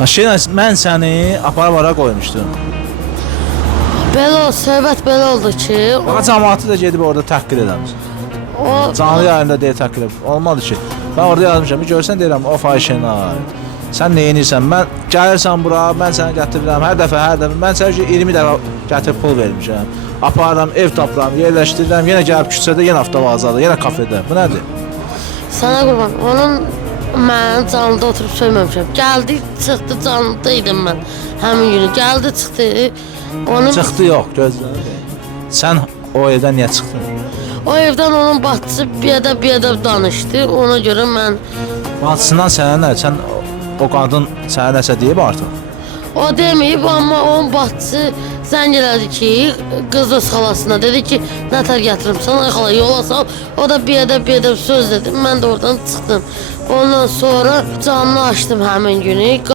Şeylə mən səni aparavara qoymuşdum. Belə söhbət belə oldu ki, Fakat cəmaatı da gedib orada təhqir edəmiş. o Canlı yayında deyə təhqir edib. Olmadı ki. Ben orada yazmışam. Bir görsən deyirəm, of Ayşenay. Sən nə edirsən? Mən gəlirsən bura, mən səni gətirirəm. Hər dəfə mən sənə 20 dəfə gətirib pul vermişəm. Aparıram, ev tapıram, yerləşdirirəm, yenə gəlib küçədə, yenə avtovazada, yenə kafedə. Bu nədir? sənə qurban, onun mən canlıda oturub söyməmişəm. Gəldi, çıxdı, canlıda idim mən həmin günü. Gəldi, çıxdı. Onun Çıxdı yox, gözlə. Sən o evdən niyə çıxdın? o evdən onun bacısı bir ədəb danışdı. Ona görə mən Bacısından sənə nə? Sən o qadın sənə nəsə deyib artıq? o deməyib, amma onun bacısı zəng elədi ki, qız öz xalasına dedi ki, nətər gətirimsən, ay xala yola sal. O da bir ədəb söz dedi. Mən də oradan çıxdım. Ondan sonra canlı açdım həmin günü.